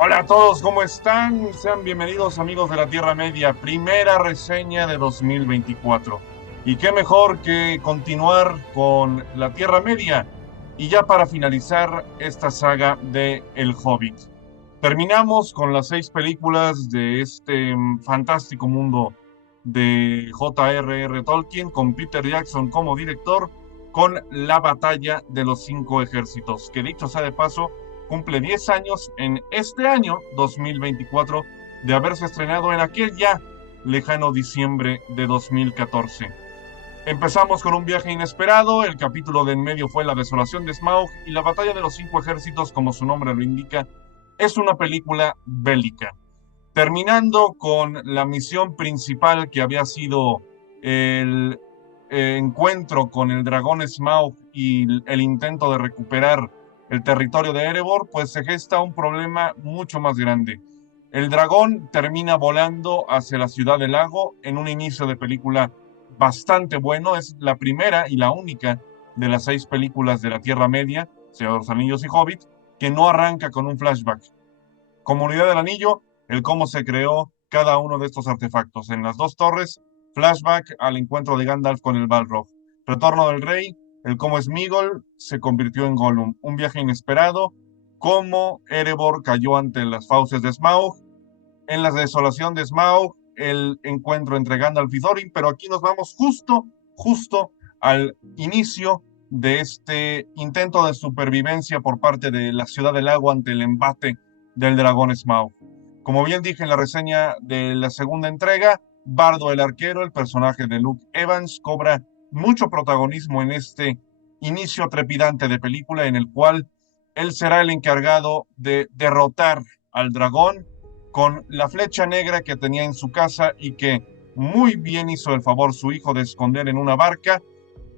Hola a todos, ¿cómo están? Sean bienvenidos amigos de la Tierra Media, primera reseña de 2024. Y qué mejor que continuar con la Tierra Media y ya para finalizar esta saga de El Hobbit. Terminamos con las 6 películas de este fantástico mundo de J.R.R. Tolkien, con Peter Jackson como director, con la batalla de los 5 ejércitos, que dicho sea de paso, cumple 10 años en este año 2024 de haberse estrenado en aquel ya lejano diciembre de 2014. Empezamos con un viaje inesperado, el capítulo de en medio fue la desolación de Smaug y la batalla de los 5 ejércitos, como su nombre lo indica, es una película bélica. Terminando con la misión principal que había sido el encuentro con el dragón Smaug y el intento de recuperar el territorio de Erebor, pues se gesta un problema mucho más grande. El dragón termina volando hacia la ciudad del lago en un inicio de película bastante bueno. Es la primera y la única de las 6 películas de la Tierra Media, Señor de los Anillos y Hobbit, que no arranca con un flashback. Comunidad del Anillo, el cómo se creó cada uno de estos artefactos. En las dos torres, flashback al encuentro de Gandalf con el Balrog. Retorno del Rey, el cómo Sméagol se convirtió en Gollum. Un viaje inesperado, cómo Erebor cayó ante las fauces de Smaug. En la desolación de Smaug, el encuentro entre Gandalf y Thorin, pero aquí nos vamos justo al inicio de este intento de supervivencia por parte de la Ciudad del Lago ante el embate del dragón Smaug. Como bien dije en la reseña de la segunda entrega, Bardo el arquero, el personaje de Luke Evans, cobra mucho protagonismo en este inicio trepidante de película en el cual él será el encargado de derrotar al dragón con la flecha negra que tenía en su casa y que muy bien hizo el favor su hijo de esconder en una barca,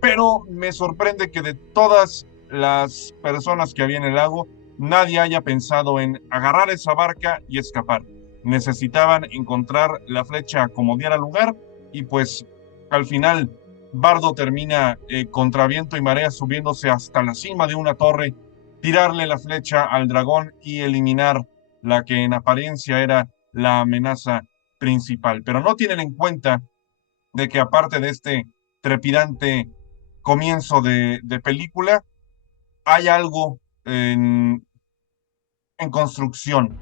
pero me sorprende que de todas las personas que había en el lago, nadie haya pensado en agarrar esa barca y escapar. Necesitaban encontrar la flecha como diera lugar y pues al final Bardo termina contra viento y marea subiéndose hasta la cima de una torre, tirarle la flecha al dragón y eliminar la que en apariencia era la amenaza principal. Pero no tienen en cuenta de que aparte de este trepidante comienzo de película, hay algo en construcción,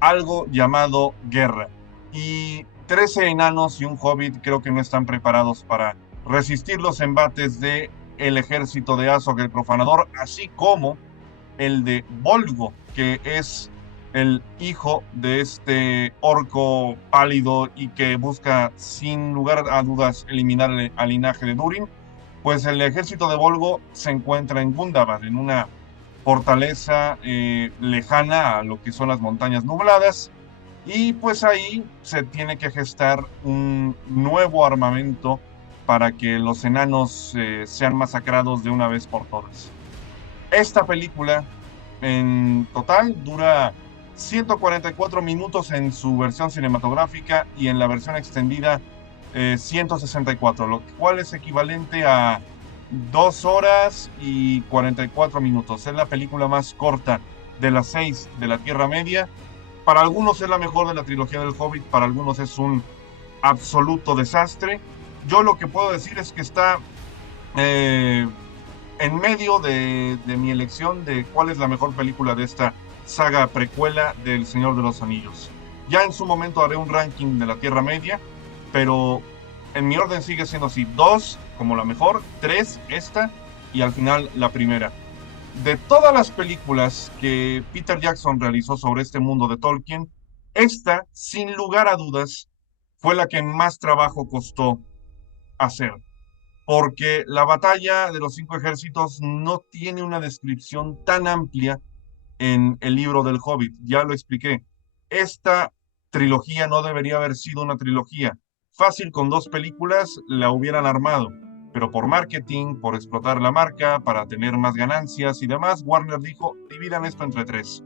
algo llamado guerra. Y 13 enanos y un hobbit creo que no están preparados para resistir los embates de el ejército de Azog el Profanador, así como el de Volgo, que es el hijo de este orco pálido y que busca sin lugar a dudas eliminar al linaje de Durin. Pues el ejército de Volgo se encuentra en Gundabad, en una fortaleza lejana a lo que son las montañas nubladas, y pues ahí se tiene que gestar un nuevo armamento para que los enanos sean masacrados de una vez por todas. Esta película en total dura 144 minutos en su versión cinematográfica y en la versión extendida 164, lo cual es equivalente a 2 horas y 44 minutos. Es la película más corta de las 6 de la Tierra Media. Para algunos es la mejor de la trilogía del Hobbit, para algunos es un absoluto desastre. Yo lo que puedo decir es que está eh, en medio de mi elección de cuál es la mejor película de esta saga precuela del Señor de los Anillos. Ya en su momento haré un ranking de la Tierra Media, pero en mi orden sigue siendo así: 2 como la mejor, 3 esta y al final la primera. De todas las películas que Peter Jackson realizó sobre este mundo de Tolkien, esta, sin lugar a dudas, fue la que más trabajo costó hacer, porque la batalla de los 5 ejércitos no tiene una descripción tan amplia en el libro del Hobbit. Ya lo expliqué. Esta trilogía no debería haber sido una trilogía. Fácil, con 2 películas la hubieran armado, pero por marketing, por explotar la marca, para tener más ganancias y demás, Warner dijo, dividan esto entre 3.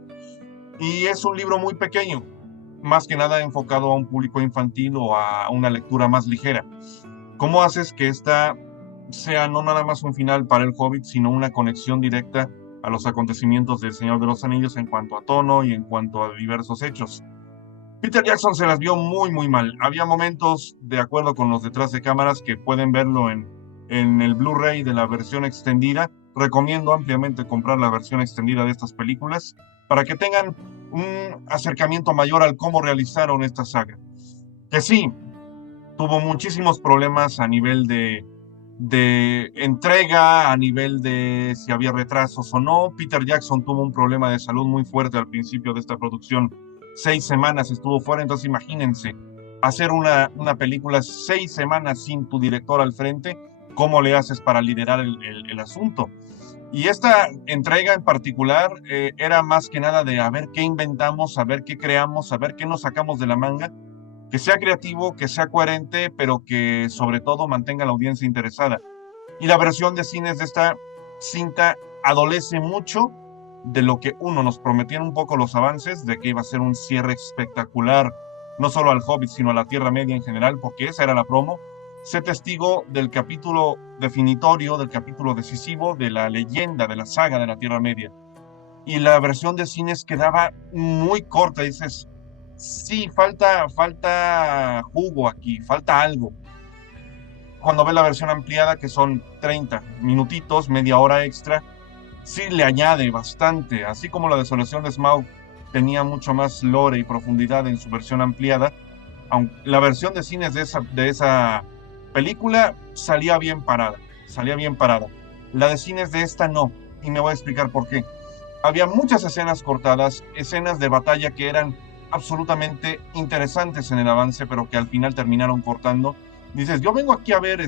Y es un libro muy pequeño, más que nada enfocado a un público infantil o a una lectura más ligera. ¿Cómo haces que esta sea no nada más un final para el Hobbit, sino una conexión directa a los acontecimientos del Señor de los Anillos en cuanto a tono y en cuanto a diversos hechos. Peter Jackson se las vio muy, muy mal. Había momentos, de acuerdo con los detrás de cámaras, que pueden verlo en el Blu-ray de la versión extendida. Recomiendo ampliamente comprar la versión extendida de estas películas para que tengan un acercamiento mayor al cómo realizaron esta saga. Que sí, tuvo muchísimos problemas a nivel de entrega, a nivel de si había retrasos o no. Peter Jackson tuvo un problema de salud muy fuerte al principio de esta producción. 6 semanas estuvo fuera, entonces imagínense, hacer una película 6 semanas sin tu director al frente, ¿cómo le haces para liderar el asunto? Y esta entrega en particular era más que nada de a ver qué inventamos, a ver qué creamos, a ver qué nos sacamos de la manga, que sea creativo, que sea coherente, pero que sobre todo mantenga a la audiencia interesada. Y la versión de cines de esta cinta adolece mucho de lo que nos prometían un poco los avances, de que iba a ser un cierre espectacular, no solo al Hobbit, sino a la Tierra Media en general, porque esa era la promo. Sé testigo del capítulo definitorio, del capítulo decisivo, de la leyenda, de la saga de la Tierra Media. Y la versión de cines quedaba muy corta, dices, sí, falta jugo aquí, falta algo. Cuando ves la versión ampliada, que son 30 minutitos, media hora extra, sí le añade bastante, así como la Desolación de Smaug tenía mucho más lore y profundidad en su versión ampliada, aunque la versión de cines de esa película salía bien parada, salía bien parada. La de cines de esta no, y me voy a explicar por qué. Había muchas escenas cortadas, escenas de batalla que eran absolutamente interesantes en el avance, pero que al final terminaron cortando. Dices, yo vengo aquí a ver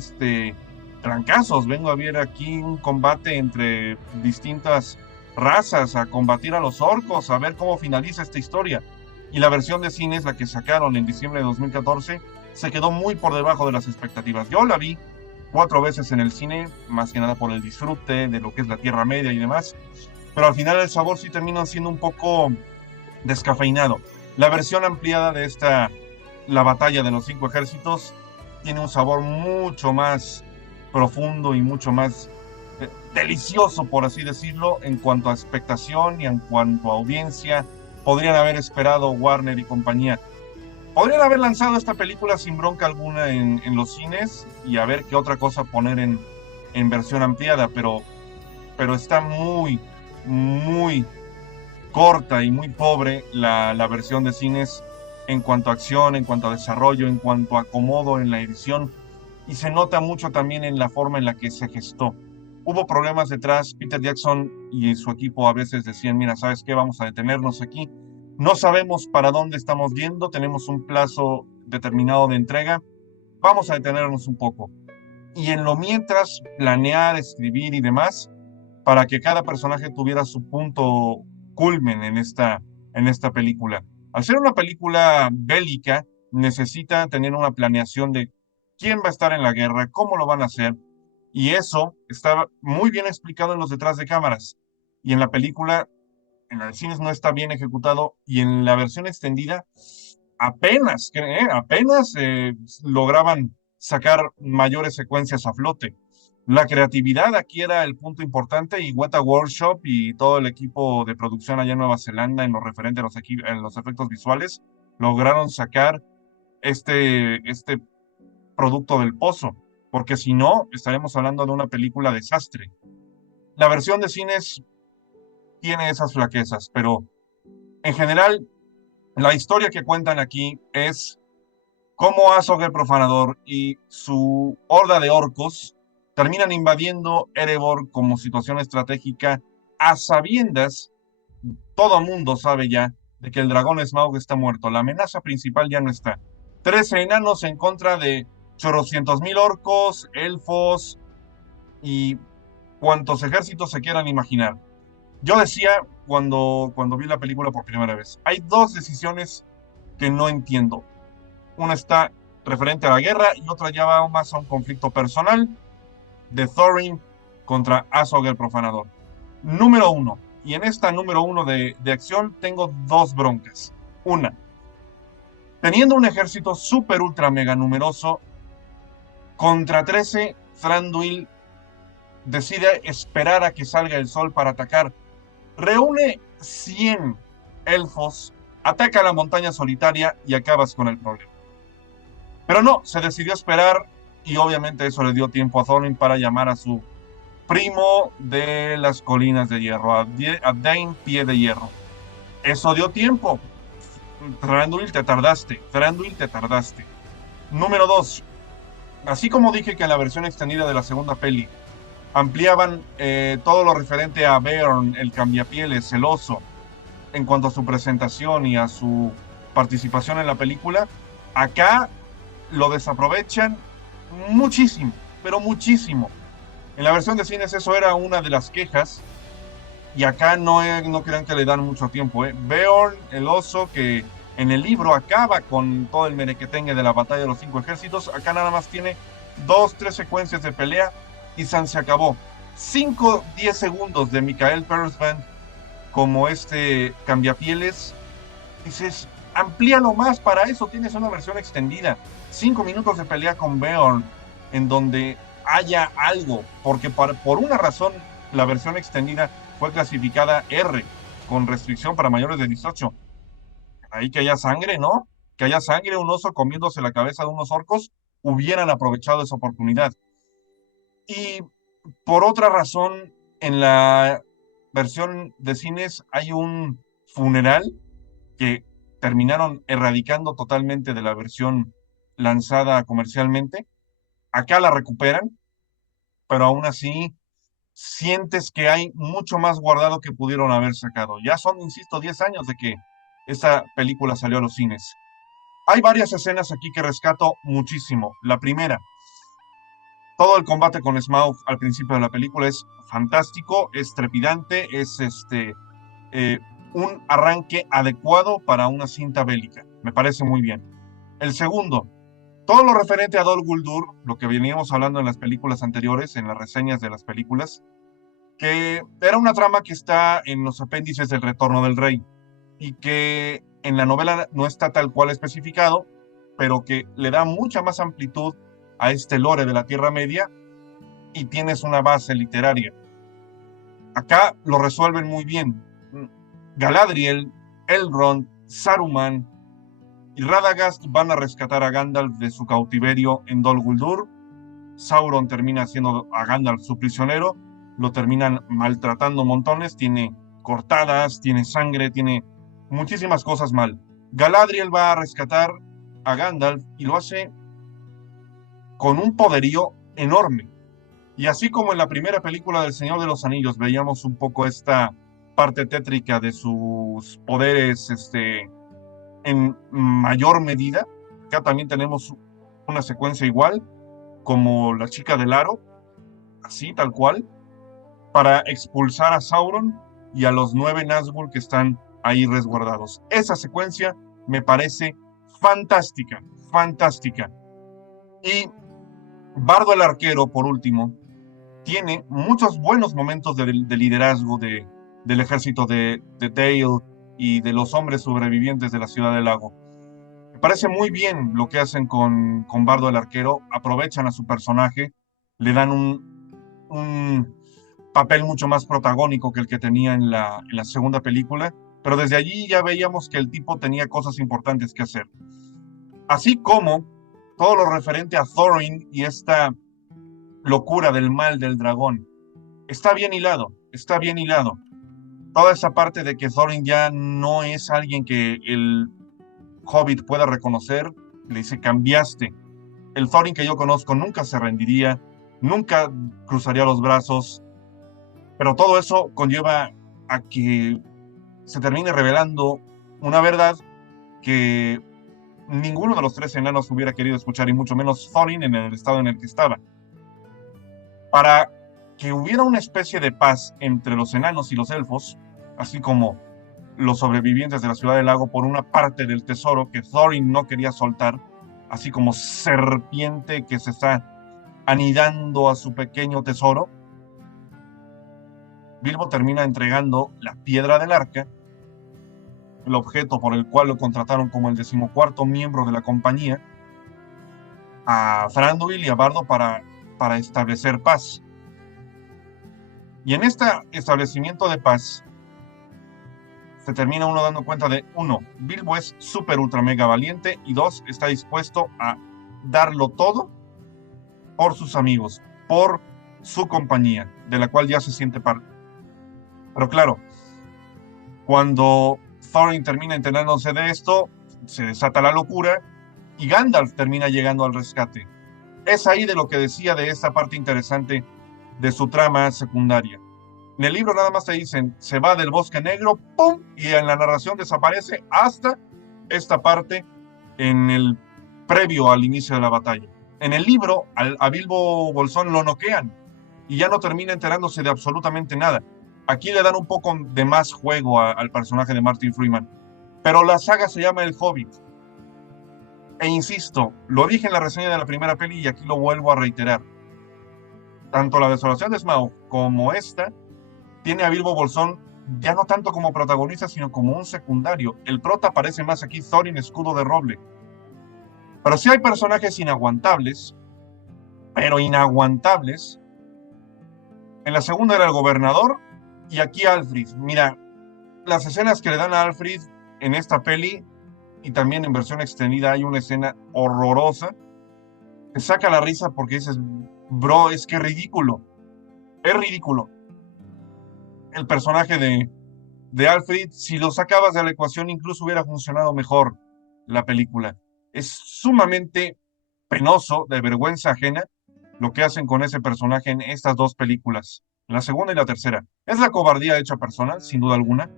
trancazos, vengo a ver aquí un combate entre distintas razas, a combatir a los orcos, a ver cómo finaliza esta historia. Y la versión de cines, la que sacaron en diciembre de 2014, se quedó muy por debajo de las expectativas. Yo la vi 4 veces en el cine, más que nada por el disfrute de lo que es la Tierra Media y demás, pero al final el sabor sí termina siendo un poco descafeinado. La versión ampliada de la batalla de los 5 ejércitos, tiene un sabor mucho más profundo y mucho más delicioso, por así decirlo, en cuanto a expectación y en cuanto a audiencia. Podrían haber esperado Warner y compañía. Podrían haber lanzado esta película sin bronca alguna en los cines y a ver qué otra cosa poner en versión ampliada, pero está muy, muy corta y muy pobre la versión de cines en cuanto a acción, en cuanto a desarrollo, en cuanto a acomodo en la edición, y se nota mucho también en la forma en la que se gestó. Hubo problemas detrás. Peter Jackson y su equipo a veces decían, mira, ¿sabes qué? Vamos a detenernos aquí. No sabemos para dónde estamos yendo, tenemos un plazo determinado de entrega, vamos a detenernos un poco. Y en lo mientras, planear, escribir y demás, para que cada personaje tuviera su punto culmen en esta película. Al ser una película bélica, necesita tener una planeación de quién va a estar en la guerra, cómo lo van a hacer, y eso está muy bien explicado en los detrás de cámaras. Y en la película, en la de cines no está bien ejecutado, y en la versión extendida apenas lograban sacar mayores secuencias a flote. La creatividad aquí era el punto importante, y Weta Workshop y todo el equipo de producción allá en Nueva Zelanda, en lo referente a en los efectos visuales, lograron sacar este producto del pozo, porque si no, estaremos hablando de una película desastre. La versión de cines tiene esas flaquezas, pero en general, la historia que cuentan aquí es cómo Azog el Profanador y su horda de orcos terminan invadiendo Erebor como situación estratégica, a sabiendas, todo mundo sabe ya, de que el dragón Smaug está muerto, la amenaza principal ya no está. 13 enanos en contra de chorrocientos mil orcos, elfos y cuantos ejércitos se quieran imaginar. Yo decía cuando vi la película por primera vez, hay dos decisiones que no entiendo. Una está referente a la guerra y otra ya va más a un conflicto personal de Thorin contra Azog el Profanador. Número uno. Y en esta número uno de acción tengo dos broncas. Una, teniendo un ejército súper ultra mega numeroso, contra 13, Thranduil decide esperar a que salga el sol para atacar. Reúne 100 elfos, ataca la montaña solitaria y acabas con el problema. Pero no, se decidió esperar y obviamente eso le dio tiempo a Thorin para llamar a su primo de las colinas de hierro, a Dain Pie de Hierro. Eso dio tiempo. Thranduil, te tardaste. Thranduil, te tardaste. Número 2. Así como dije que en la versión extendida de la segunda peli ampliaban todo lo referente a Beorn, el cambiapieles, el oso, en cuanto a su presentación y a su participación en la película, acá lo desaprovechan muchísimo, pero muchísimo. En la versión de cines eso era una de las quejas, y acá no crean que le dan mucho tiempo. Beorn, el oso, que en el libro acaba con todo el merequetengue de la batalla de los 5 ejércitos, acá nada más tiene 2, 3 secuencias de pelea y San se acabó. 5, 10 segundos de Michael Persvan como este cambiapieles, dices, amplíalo más, para eso tienes una versión extendida. 5 minutos de pelea con Beorn, en donde haya algo, porque por una razón la versión extendida fue clasificada R, con restricción para mayores de 18. Ahí que haya sangre, ¿no? Que haya sangre, un oso comiéndose la cabeza de unos orcos, hubieran aprovechado esa oportunidad. Y por otra razón, en la versión de cines hay un funeral que terminaron erradicando totalmente de la versión lanzada comercialmente. Acá la recuperan, pero aún así sientes que hay mucho más guardado que pudieron haber sacado. Ya son, insisto, 10 años de que esta película salió a los cines. Hay varias escenas aquí que rescato muchísimo. La primera, todo el combate con Smaug al principio de la película es fantástico, es trepidante, es eh, un arranque adecuado para una cinta bélica. Me parece muy bien. El segundo, todo lo referente a Dol Guldur, lo que veníamos hablando en las películas anteriores, en las reseñas de las películas, que era una trama que está en los apéndices del Retorno del Rey y que en la novela no está tal cual especificado, pero que le da mucha más amplitud a este lore de la Tierra Media y tienes una base literaria. Acá lo resuelven muy bien. Galadriel, Elrond, Saruman y Radagast van a rescatar a Gandalf de su cautiverio en Dol Guldur. Sauron termina siendo a Gandalf su prisionero, lo terminan maltratando montones, tiene cortadas, tiene sangre, tiene muchísimas cosas mal. Galadriel va a rescatar a Gandalf y lo hace con un poderío enorme. Y así como en la primera película del Señor de los Anillos veíamos un poco esta parte tétrica de sus poderes en mayor medida, acá también tenemos una secuencia igual, como la chica del aro, así tal cual, para expulsar a Sauron y a los 9 Nazgûl que están ahí resguardados. Esa secuencia me parece fantástica, fantástica. Y Bardo el Arquero, por último, tiene muchos buenos momentos de liderazgo del ejército de Dale y de los hombres sobrevivientes de la Ciudad del Lago. Me parece muy bien lo que hacen con Bardo el Arquero, aprovechan a su personaje, le dan un papel mucho más protagónico que el que tenía en la segunda película, pero desde allí ya veíamos que el tipo tenía cosas importantes que hacer. Así como todo lo referente a Thorin y esta locura del mal del dragón. Está bien hilado, está bien hilado. Toda esa parte de que Thorin ya no es alguien que el Hobbit pueda reconocer, le dice, cambiaste. El Thorin que yo conozco nunca se rendiría, nunca cruzaría los brazos, pero todo eso conlleva a que se termine revelando una verdad que ninguno de los 3 enanos hubiera querido escuchar, y mucho menos Thorin en el estado en el que estaba. Para que hubiera una especie de paz entre los enanos y los elfos, así como los sobrevivientes de la Ciudad del Lago por una parte del tesoro que Thorin no quería soltar, así como serpiente que se está anidando a su pequeño tesoro, Bilbo termina entregando la piedra del arca, el objeto por el cual lo contrataron como el 14º miembro de la compañía, a Thranduil y a Bardo para establecer paz. Y en este establecimiento de paz, se termina uno dando cuenta de, uno, Bilbo es súper ultra mega valiente, y dos, está dispuesto a darlo todo por sus amigos, por su compañía, de la cual ya se siente parte. Pero claro, cuando Thorin termina enterándose de esto, se desata la locura y Gandalf termina llegando al rescate. Es ahí de lo que decía de esta parte interesante de su trama secundaria. En el libro nada más te dicen, se va del Bosque Negro, ¡pum! Y en la narración desaparece hasta esta parte en el previo al inicio de la batalla. En el libro, a Bilbo Bolsón lo noquean y ya no termina enterándose de absolutamente nada. Aquí le dan un poco de más juego al personaje de Martin Freeman. Pero la saga se llama El Hobbit. E insisto, lo dije en la reseña de la primera peli y aquí lo vuelvo a reiterar. Tanto la Desolación de Smaug como esta tiene a Bilbo Bolsón ya no tanto como protagonista, sino como un secundario. El prota aparece más aquí, Thorin Escudo de Roble. Pero sí hay personajes inaguantables, pero inaguantables. En la segunda era el gobernador y aquí Alfred. Mira, las escenas que le dan a Alfred en esta peli y también en versión extendida hay una escena horrorosa. Te saca la risa porque dices, bro, es que es ridículo. Es ridículo. El personaje de Alfred, si lo sacabas de la ecuación, incluso hubiera funcionado mejor la película. Es sumamente penoso, de vergüenza ajena, lo que hacen con ese personaje en estas dos películas, la segunda y la tercera. Es la cobardía hecha persona, sin duda alguna,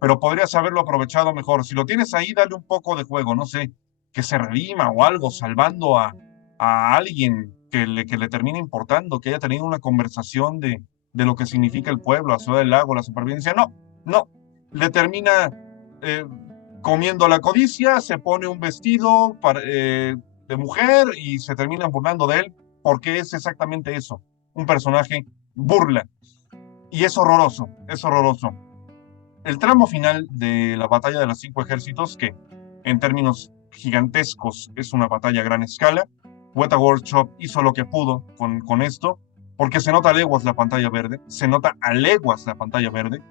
pero podrías haberlo aprovechado mejor. Si lo tienes ahí, dale un poco de juego, no sé, que se redima o algo, salvando a alguien que le termine importando, que haya tenido una conversación de lo que significa el pueblo, la ciudad del lago, la supervivencia. No, no, le termina eh, comiendo la codicia, se pone un vestido de mujer y se termina burlando de él, porque es exactamente eso, un personaje burla. Y es horroroso, es horroroso. El tramo final de la batalla de los 5 ejércitos, que en términos gigantescos es una batalla a gran escala, Weta Workshop hizo lo que pudo con esto, porque se nota a leguas la pantalla verde, se nota a leguas la pantalla verde.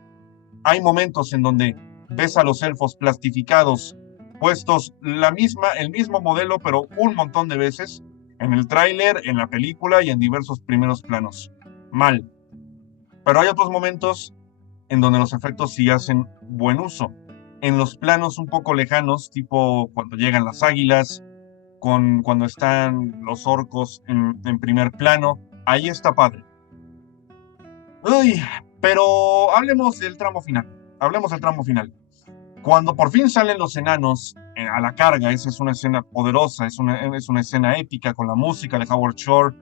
Hay momentos en donde ves a los elfos plastificados, puestos el mismo modelo, pero un montón de veces, en el tráiler, en la película y en diversos primeros planos. Mal. Pero hay otros momentos en donde los efectos sí hacen buen uso. En los planos un poco lejanos, tipo cuando llegan las águilas, cuando están los orcos en primer plano, ahí está padre. Uy, pero hablemos del tramo final. Hablemos del tramo final. Cuando por fin salen los enanos a la carga, esa es una escena poderosa, es una escena épica con la música de Howard Shore.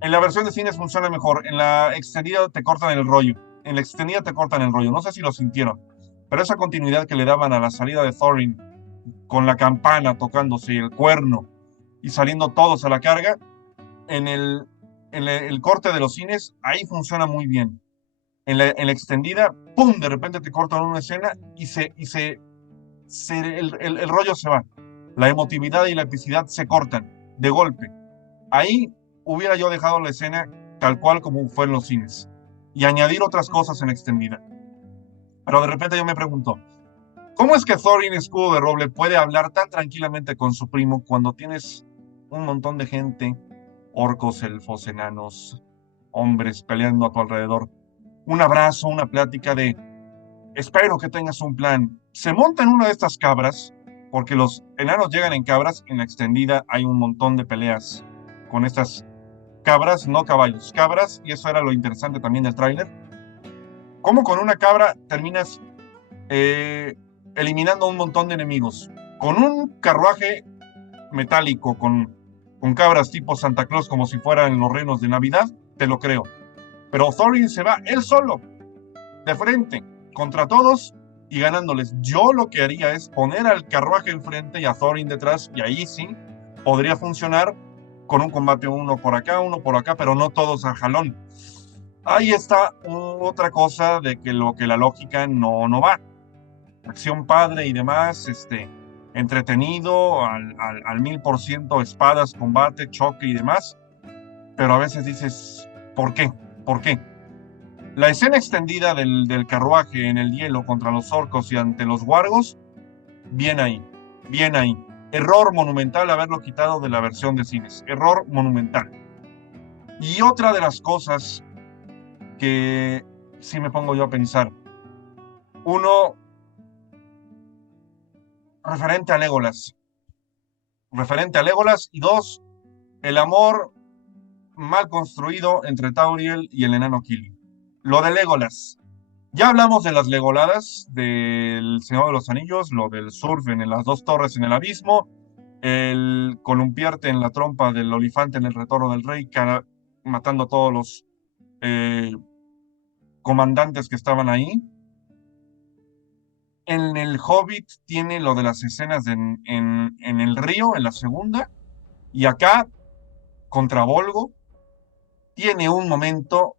En la versión de cines funciona mejor, en la extendida te cortan el rollo. En la extendida te cortan el rollo, no sé si lo sintieron, pero esa continuidad que le daban a la salida de Thorin con la campana tocándose y el cuerno y saliendo todos a la carga, en el corte de los cines, ahí funciona muy bien. En la extendida, ¡pum! De repente te cortan una escena y el rollo se va. La emotividad y la epicidad se cortan de golpe. Ahí hubiera yo dejado la escena tal cual como fue en los cines y añadir otras cosas en extendida. Pero de repente yo me pregunto, ¿cómo es que Thorin Escudo de Roble puede hablar tan tranquilamente con su primo cuando tienes un montón de gente, orcos, elfos, enanos, hombres peleando a tu alrededor? Un abrazo, una plática de, espero que tengas un plan. Se monta en una de estas cabras, porque los enanos llegan en cabras, en la extendida hay un montón de peleas con estas cabras, no caballos, cabras, y eso era lo interesante también del tráiler. ¿Cómo con una cabra terminas eliminando un montón de enemigos? Con un carruaje metálico, con cabras tipo Santa Claus, como si fueran los renos de Navidad, te lo creo. Pero Thorin se va él solo, de frente, contra todos y ganándoles. Yo lo que haría es poner al carruaje enfrente y a Thorin detrás, y ahí sí podría funcionar con un combate uno por acá, pero no todos al jalón. Ahí está otra cosa de que la lógica no va. Acción padre y demás, entretenido, al 1000%, espadas, combate, choque y demás. Pero a veces dices, ¿por qué? ¿Por qué? La escena extendida del carruaje en el hielo contra los orcos y ante los wargos, bien ahí, bien ahí. Error monumental haberlo quitado de la versión de cines. Error monumental. Y otra de las cosas que sí me pongo yo a pensar. Uno, referente a Legolas. Referente a Legolas. Y dos, el amor mal construido entre Tauriel y el enano Kili. Lo de Legolas. Ya hablamos de las legoladas del Señor de los Anillos, lo del surf en las dos torres en el abismo, el columpiarte en la trompa del olifante en el retorno del rey, matando a todos los comandantes que estaban ahí. En el Hobbit tiene lo de las escenas en el río, en la segunda, y acá, contra Volgo, tiene un momento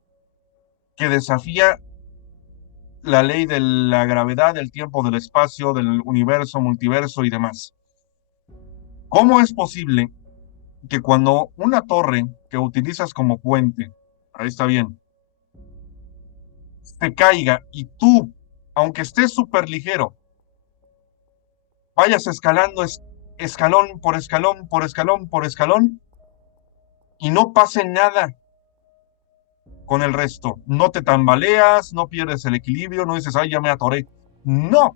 que desafía la ley de la gravedad, del tiempo, del espacio, del universo, multiverso y demás. ¿Cómo es posible que cuando una torre que utilizas como puente, ahí está bien, se caiga y tú, aunque estés súper ligero, vayas escalando escalón por escalón, por escalón, por escalón, y no pase nada con el resto? No te tambaleas, no pierdes el equilibrio, no dices, ay, ya me atoré. No.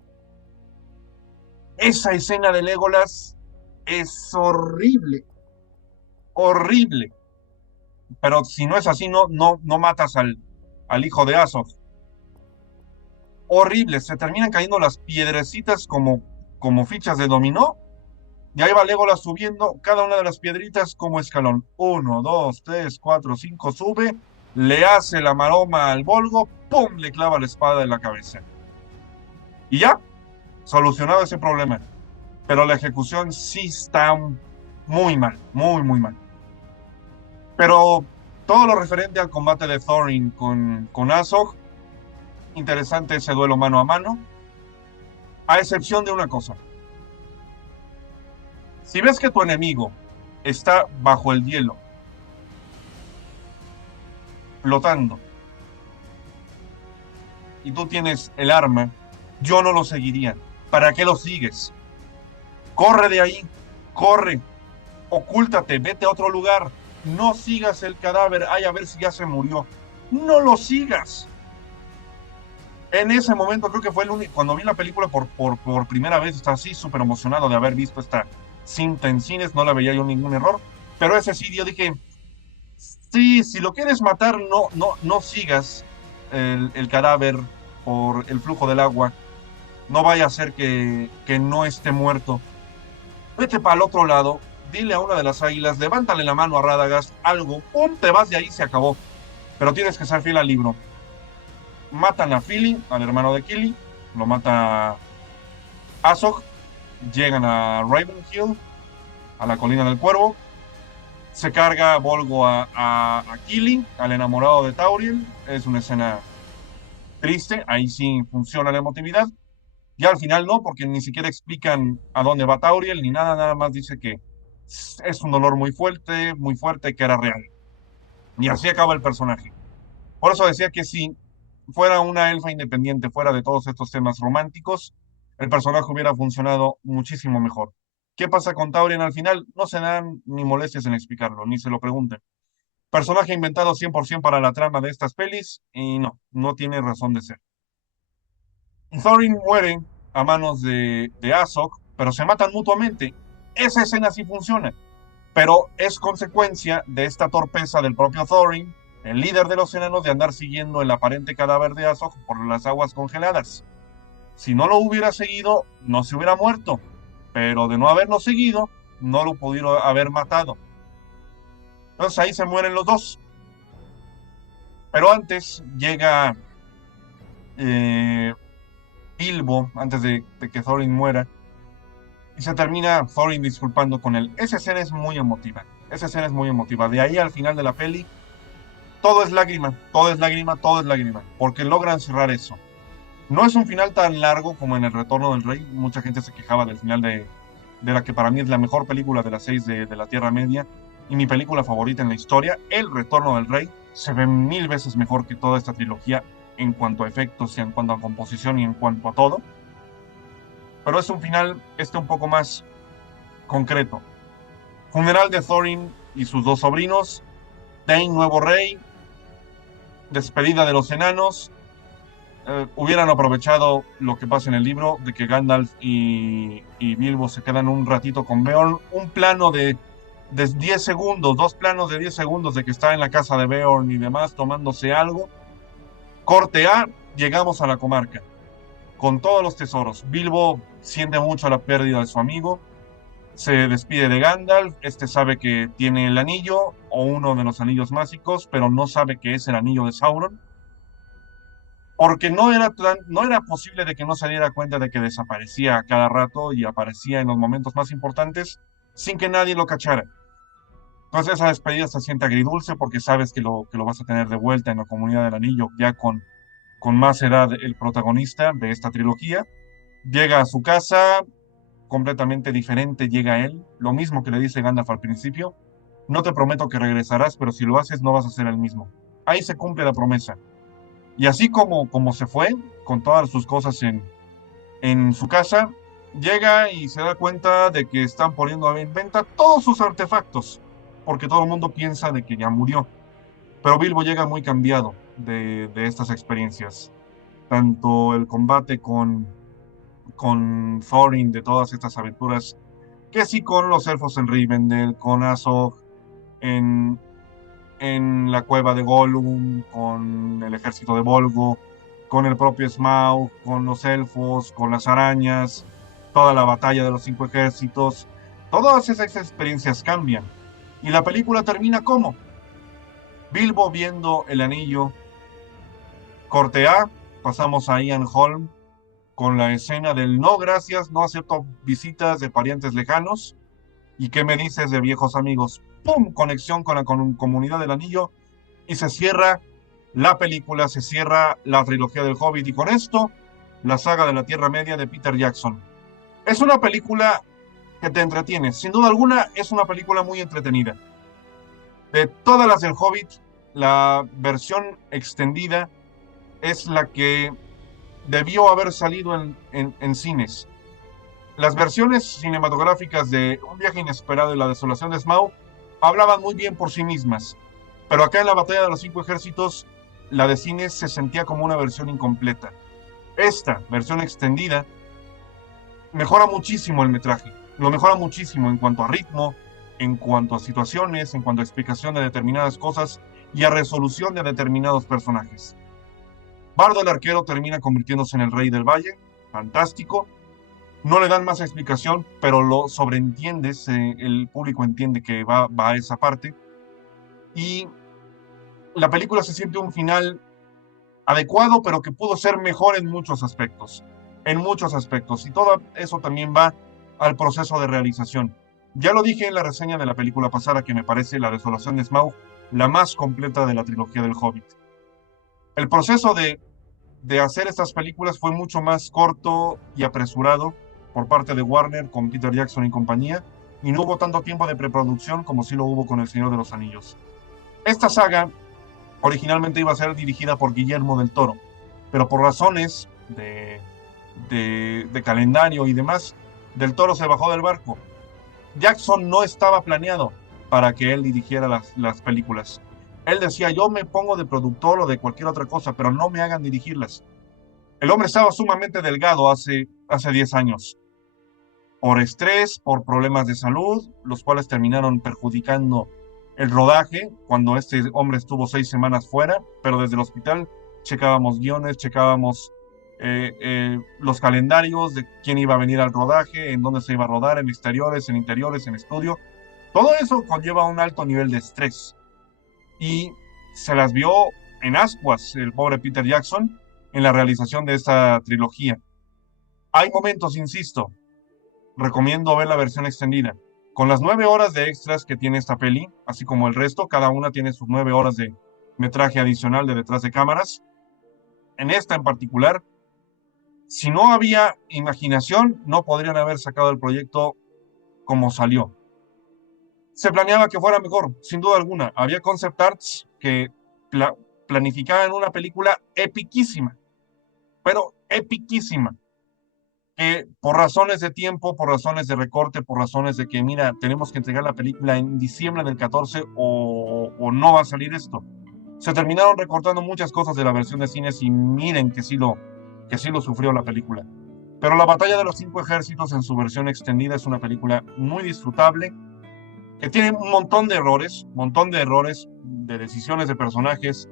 Esa escena de Legolas es horrible, horrible. Pero si no es así, no matas al hijo de Azog. Horrible, se terminan cayendo las piedrecitas como fichas de dominó. Y ahí va Legolas subiendo cada una de las piedritas como escalón. 1, 2, 3, 4, 5, sube, le hace la maroma al Volgo, ¡pum! Le clava la espada en la cabeza. Y ya, solucionado ese problema. Pero la ejecución sí está muy mal, muy, muy mal. Pero todo lo referente al combate de Thorin con Azog, interesante ese duelo mano a mano, a excepción de una cosa. Si ves que tu enemigo está bajo el hielo, flotando, y tú tienes el arma, yo no lo seguiría. ¿Para qué lo sigues? Corre de ahí, corre, ocúltate, vete a otro lugar, no sigas el cadáver, ay, a ver si ya se murió. No lo sigas. En ese momento creo que fue el único, cuando vi la película por primera vez, estaba así súper emocionado de haber visto esta cinta en cines, no la veía yo ningún error, pero ese sí, yo dije, sí, si lo quieres matar, no sigas el cadáver por el flujo del agua, no vaya a ser que no esté muerto. Vete para el otro lado, dile a una de las águilas, levántale la mano a Radagast, algo, pum, te vas de ahí, se acabó. Pero tienes que ser fiel al libro. Matan a Fili, al hermano de Kili, lo mata Azog, llegan a Ravenhill, a la colina del cuervo, se carga Volgo a Kili, al enamorado de Tauriel, es una escena triste, ahí sí funciona la emotividad, y al final no, porque ni siquiera explican a dónde va Tauriel, ni nada, nada más dice que es un dolor muy fuerte, que era real. Y así acaba el personaje. Por eso decía que si fuera una elfa independiente, fuera de todos estos temas románticos, el personaje hubiera funcionado muchísimo mejor. ¿Qué pasa con Tauriel al final? No se dan ni molestias en explicarlo, ni se lo pregunten. Personaje inventado 100% para la trama de estas pelis, y no tiene razón de ser. Thorin muere a manos de Azog, pero se matan mutuamente. Esa escena sí funciona, pero es consecuencia de esta torpeza del propio Thorin, el líder de los enanos, de andar siguiendo el aparente cadáver de Azog por las aguas congeladas. Si no lo hubiera seguido, no se hubiera muerto, pero de no haberlo seguido, no lo pudieron haber matado. Entonces ahí se mueren los dos. Pero antes llega Bilbo, antes de que Thorin muera, y se termina Thorin disculpando con él. Esa escena es muy emotiva. Esa escena es muy emotiva. De ahí al final de la peli, todo es lágrima, todo es lágrima, todo es lágrima, porque logran cerrar eso. No es un final tan largo como en El Retorno del Rey. Mucha gente se quejaba del final de la que para mí es la mejor película de las 6 de la Tierra Media y mi película favorita en la historia, El Retorno del Rey. se ve mil veces mejor que toda esta trilogía en cuanto a efectos y en cuanto a composición y en cuanto a todo. Pero es un final un poco más concreto. Funeral de Thorin y sus dos sobrinos, Dane, nuevo rey, despedida de los enanos. Hubieran aprovechado lo que pasa en el libro, de que Gandalf y Bilbo se quedan un ratito con Beorn, un plano de 10 segundos, dos planos de 10 segundos de que está en la casa de Beorn y demás tomándose algo. Corte A, llegamos a la comarca, con todos los tesoros. Bilbo siente mucho la pérdida de su amigo, se despide de Gandalf, sabe que tiene el anillo, o uno de los anillos mágicos, pero no sabe que es el anillo de Sauron, porque no era posible de que no se diera cuenta de que desaparecía a cada rato y aparecía en los momentos más importantes sin que nadie lo cachara. Entonces esa despedida se siente agridulce porque sabes que lo vas a tener de vuelta en la comunidad del anillo, ya con más edad el protagonista de esta trilogía. Llega a su casa, completamente diferente llega él, lo mismo que le dice Gandalf al principio: no te prometo que regresarás, pero si lo haces no vas a ser el mismo. Ahí se cumple la promesa. Y así como se fue, con todas sus cosas en su casa, llega y se da cuenta de que están poniendo en venta todos sus artefactos, porque todo el mundo piensa de que ya murió. Pero Bilbo llega muy cambiado de estas experiencias. Tanto el combate con Thorin, de todas estas aventuras, que sí con los elfos en Rivendell, con Azog en, en la cueva de Gollum, con el ejército de Bolgo, con el propio Smaug, con los elfos, con las arañas, toda la batalla de los cinco ejércitos. Todas esas experiencias cambian. Y la película termina como Bilbo viendo el anillo. Corte A, pasamos a Ian Holm con la escena del no gracias, no acepto visitas de parientes lejanos. ¿Y qué me dices de viejos amigos? ¡Pum! Conexión con la comunidad del anillo y se cierra la película, se cierra la trilogía del Hobbit y con esto la saga de la Tierra Media de Peter Jackson. Es una película que te entretiene, sin duda alguna es una película muy entretenida. De todas las del Hobbit, la versión extendida es la que debió haber salido en cines. Las versiones cinematográficas de Un viaje inesperado y La desolación de Smaug hablaban muy bien por sí mismas, pero acá en la batalla de los cinco ejércitos, la de cines se sentía como una versión incompleta. Esta versión extendida mejora muchísimo el metraje, lo mejora muchísimo en cuanto a ritmo, en cuanto a situaciones, en cuanto a explicación de determinadas cosas y a resolución de determinados personajes. Bardo el arquero termina convirtiéndose en el rey del valle, fantástico. No le dan más explicación, pero lo sobreentiendes, el público entiende que va a esa parte. Y la película se siente un final adecuado, pero que pudo ser mejor en muchos aspectos. En muchos aspectos. Y todo eso también va al proceso de realización. Ya lo dije en la reseña de la película pasada, que me parece La desolación de Smaug la más completa de la trilogía del Hobbit. El proceso de hacer estas películas fue mucho más corto y apresurado por parte de Warner con Peter Jackson y compañía, y no hubo tanto tiempo de preproducción como sí lo hubo con El Señor de los Anillos. Esta saga originalmente iba a ser dirigida por Guillermo del Toro, pero por razones de calendario y demás, del Toro se bajó del barco. Jackson no estaba planeado para que él dirigiera las películas. Él decía: yo me pongo de productor o de cualquier otra cosa, pero no me hagan dirigirlas. El hombre estaba sumamente delgado hace 10 años, por estrés, por problemas de salud, los cuales terminaron perjudicando el rodaje cuando este hombre estuvo 6 semanas fuera, pero desde el hospital checábamos guiones, checábamos los calendarios de quién iba a venir al rodaje, en dónde se iba a rodar, en exteriores, en interiores, en estudio. Todo eso conlleva un alto nivel de estrés y se las vio en ascuas el pobre Peter Jackson en la realización de esta trilogía. Hay momentos, insisto, recomiendo ver la versión extendida. Con las 9 horas de extras que tiene esta peli, así como el resto, cada una tiene sus 9 horas de metraje adicional de detrás de cámaras. En esta en particular, si no había imaginación, no podrían haber sacado el proyecto como salió. Se planeaba que fuera mejor, sin duda alguna. Había concept arts que planificaban una película epiquísima, pero epiquísima, que por razones de tiempo, por razones de recorte, por razones de que, mira, tenemos que entregar la película en diciembre del 14 o no va a salir esto. Se terminaron recortando muchas cosas de la versión de cines y miren que sí lo sufrió la película. Pero La Batalla de los Cinco Ejércitos en su versión extendida es una película muy disfrutable, que tiene un montón de errores, de decisiones de personajes.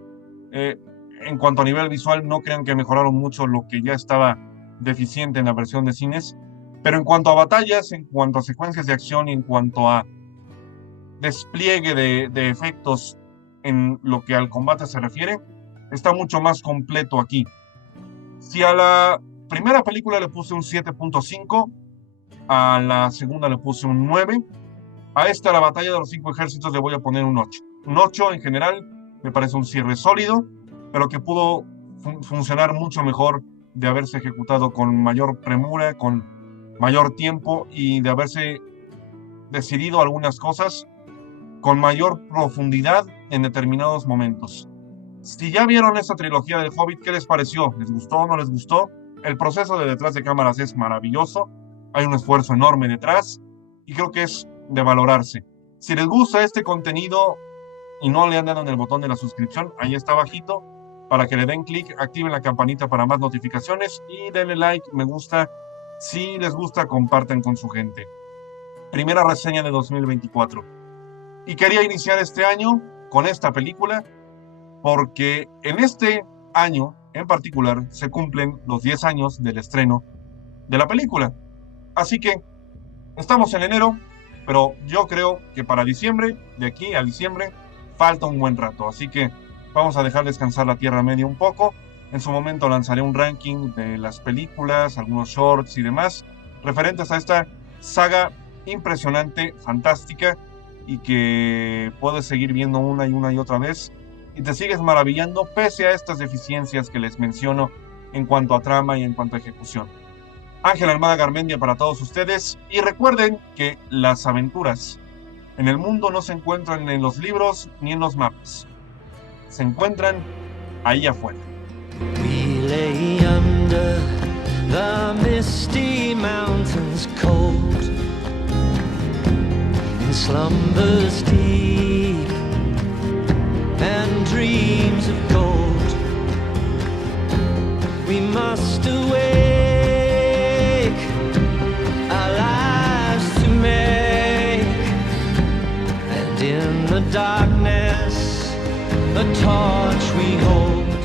Eh, en cuanto a nivel visual, no crean que mejoraron mucho lo que ya estaba deficiente en la versión de cines, pero en cuanto a batallas, en cuanto a secuencias de acción y en cuanto a despliegue de efectos en lo que al combate se refiere, está mucho más completo aquí. Si a la primera película le puse un 7.5, a la segunda le puse un 9, a esta, La Batalla de los Cinco Ejércitos, le voy a poner un 8. Un 8 en general me parece un cierre sólido, pero que pudo funcionar mucho mejor de haberse ejecutado con mayor premura, con mayor tiempo y de haberse decidido algunas cosas con mayor profundidad en determinados momentos. Si ya vieron esta trilogía del Hobbit, ¿qué les pareció? ¿Les gustó o no les gustó? El proceso de detrás de cámaras es maravilloso, hay un esfuerzo enorme detrás y creo que es de valorarse. Si les gusta este contenido y no le han dado en el botón de la suscripción, ahí está abajito, para que le den clic, activen la campanita para más notificaciones y denle like, me gusta. Si les gusta, compartan con su gente. Primera reseña de 2024. Y quería iniciar este año con esta película porque en este año en particular se cumplen los 10 años del estreno de la película. Así que estamos en enero, pero yo creo que para diciembre, de aquí a diciembre, falta un buen rato. Así que vamos a dejar descansar la Tierra Media un poco. En su momento lanzaré un ranking de las películas, algunos shorts y demás, referentes a esta saga impresionante, fantástica, y que puedes seguir viendo una y otra vez y te sigues maravillando pese a estas deficiencias que les menciono en cuanto a trama y en cuanto a ejecución. Ángel Armada Garmendia para todos ustedes, y recuerden que las aventuras en el mundo no se encuentran en los libros ni en los mapas, se encuentran ahí afuera. We lay under the misty mountains cold, in slumbers deep and dreams of gold. We must awake, our lives to make, and in the darkness a torch we hold.